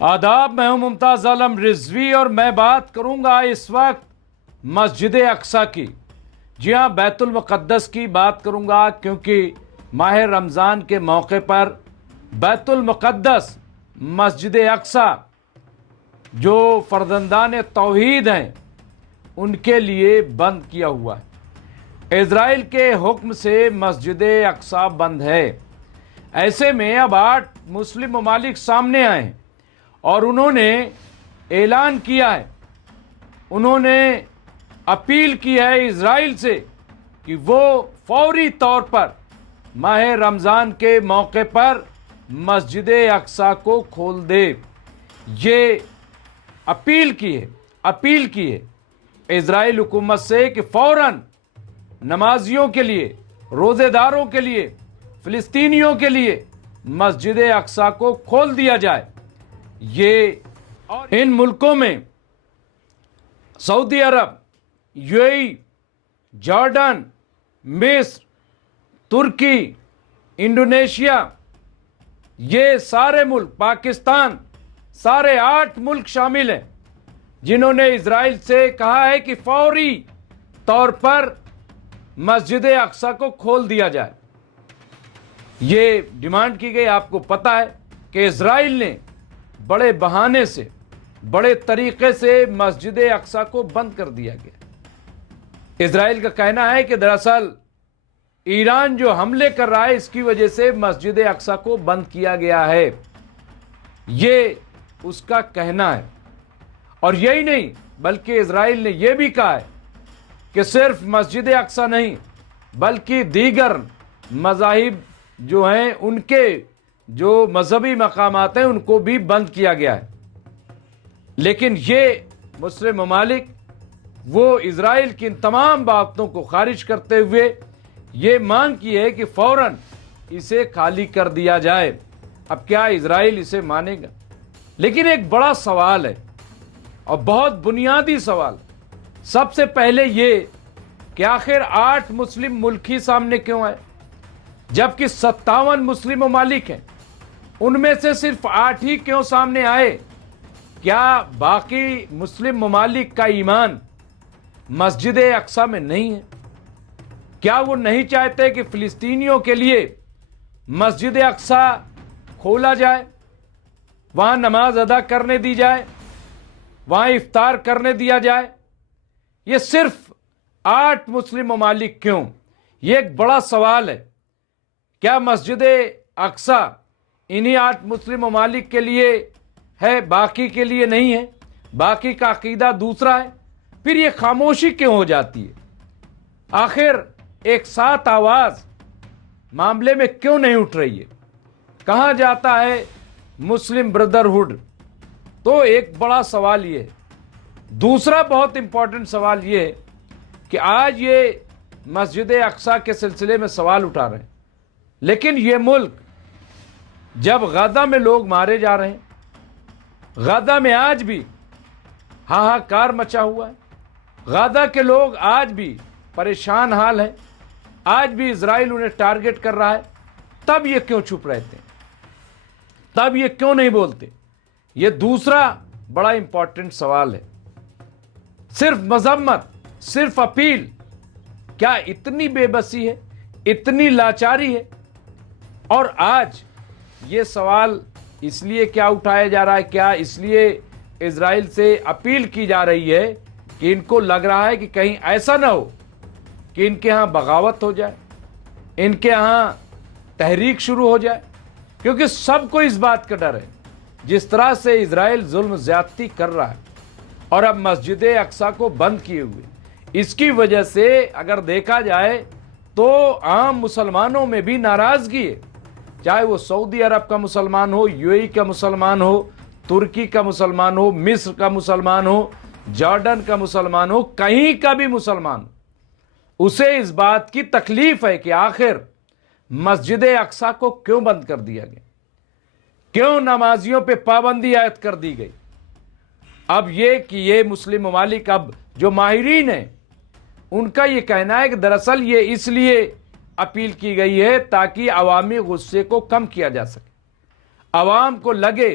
آداب، میں ہوں ممتاز عالم رضوی اور میں بات کروں گا اس وقت مسجد اقصی کی۔ جی ہاں، بیت المقدس کی بات کروں گا کیونکہ ماہ رمضان کے موقع پر بیت المقدس مسجد اقصی جو فرزندان توحید ہیں ان کے لیے بند کیا ہوا ہے۔ اسرائیل کے حکم سے مسجد اقصی بند ہے۔ ایسے میں اب 8 مسلم ممالک سامنے آئے ہیں اور انہوں نے اعلان کیا ہے، انہوں نے اپیل کی ہے اسرائیل سے کہ وہ فوری طور پر ماہ رمضان کے موقع پر مسجد اقصی کو کھول دے۔ یہ اپیل کی ہے اسرائیل حکومت سے کہ فوراً نمازیوں کے لیے، روزے داروں کے لیے، فلسطینیوں کے لیے مسجد اقصی کو کھول دیا جائے۔ یہ ان ملکوں میں سعودی عرب، یو اے ای، جارڈن، مصر، ترکی، انڈونیشیا، یہ سارے ملک، پاکستان، سارے 8 ملک شامل ہیں جنہوں نے اسرائیل سے کہا ہے کہ فوری طور پر مسجد اقصی کو کھول دیا جائے۔ یہ ڈیمانڈ کی گئی۔ آپ کو پتا ہے کہ اسرائیل نے بڑے بہانے سے، بڑے طریقے سے مسجد اقصی کو بند کر دیا گیا۔ اسرائیل کا کہنا ہے کہ دراصل ایران جو حملے کر رہا ہے اس کی وجہ سے مسجد اقصی کو بند کیا گیا ہے، یہ اس کا کہنا ہے۔ اور یہی نہیں بلکہ اسرائیل نے یہ بھی کہا ہے کہ صرف مسجد اقصی نہیں بلکہ دیگر مذاہب جو ہیں ان کے جو مذہبی مقامات ہیں ان کو بھی بند کیا گیا ہے۔ لیکن یہ مسلم ممالک وہ اسرائیل کی ان تمام باتوں کو خارج کرتے ہوئے یہ مانگ کی ہے کہ فوراً اسے خالی کر دیا جائے۔ اب کیا اسرائیل اسے مانے گا؟ لیکن ایک بڑا سوال ہے اور بہت بنیادی سوال، سب سے پہلے یہ کہ آخر 8 مسلم ملک ہی سامنے کیوں آئے جبکہ 57 مسلم ممالک ہیں؟ ان میں سے صرف 8 ہی کیوں سامنے آئے؟ کیا باقی مسلم ممالک کا ایمان مسجد اقصی میں نہیں ہے؟ کیا وہ نہیں چاہتے کہ فلسطینیوں کے لیے مسجد اقصی کھولا جائے، وہاں نماز ادا کرنے دی جائے، وہاں افطار کرنے دیا جائے؟ یہ صرف 8 مسلم ممالک کیوں؟ یہ ایک بڑا سوال ہے۔ کیا مسجد اقصی انہی 8 مسلم ممالک کے لیے ہے، باقی کے لیے نہیں ہے؟ باقی کا عقیدہ دوسرا ہے؟ پھر یہ خاموشی کیوں ہو جاتی ہے؟ آخر ایک ساتھ آواز معاملے میں کیوں نہیں اٹھ رہی ہے؟ کہاں جاتا ہے مسلم بردرہڈ؟ تو ایک بڑا سوال یہ ہے۔ دوسرا بہت امپورٹنٹ سوال یہ ہے کہ آج یہ مسجد اقصی کے سلسلے میں سوال اٹھا رہے ہیں، لیکن یہ ملک جب غزہ میں لوگ مارے جا رہے ہیں، غزہ میں آج بھی ہاہاکار مچا ہوا ہے، غزہ کے لوگ آج بھی پریشان حال ہیں، آج بھی اسرائیل انہیں ٹارگٹ کر رہا ہے، تب یہ کیوں چپ رہتے ہیں؟ تب یہ کیوں نہیں بولتے؟ یہ دوسرا بڑا امپورٹنٹ سوال ہے۔ صرف مذمت، صرف اپیل، کیا اتنی بے بسی ہے، اتنی لاچاری ہے؟ اور آج یہ سوال اس لیے کیا اٹھایا جا رہا ہے؟ کیا اس لیے اسرائیل سے اپیل کی جا رہی ہے کہ ان کو لگ رہا ہے کہ کہیں ایسا نہ ہو کہ ان کے ہاں بغاوت ہو جائے، ان کے ہاں تحریک شروع ہو جائے؟ کیونکہ سب کو اس بات کا ڈر ہے جس طرح سے اسرائیل ظلم زیادتی کر رہا ہے اور اب مسجد اقصی کو بند کیے ہوئے، اس کی وجہ سے اگر دیکھا جائے تو عام مسلمانوں میں بھی ناراضگی ہے، چاہے وہ سعودی عرب کا مسلمان ہو، یو اے ای کا مسلمان ہو، ترکی کا مسلمان ہو، مصر کا مسلمان ہو، جارڈن کا مسلمان ہو، کہیں کا بھی مسلمان ہو، اسے اس بات کی تکلیف ہے کہ آخر مسجد اقصی کو کیوں بند کر دیا گیا، کیوں نمازیوں پہ پابندی عائد کر دی گئی۔ اب یہ کہ یہ مسلم ممالک، اب جو ماہرین ہیں ان کا یہ کہنا ہے کہ دراصل یہ اس لیے اپیل کی گئی ہے تاکہ عوامی غصے کو کم کیا جا سکے، عوام کو لگے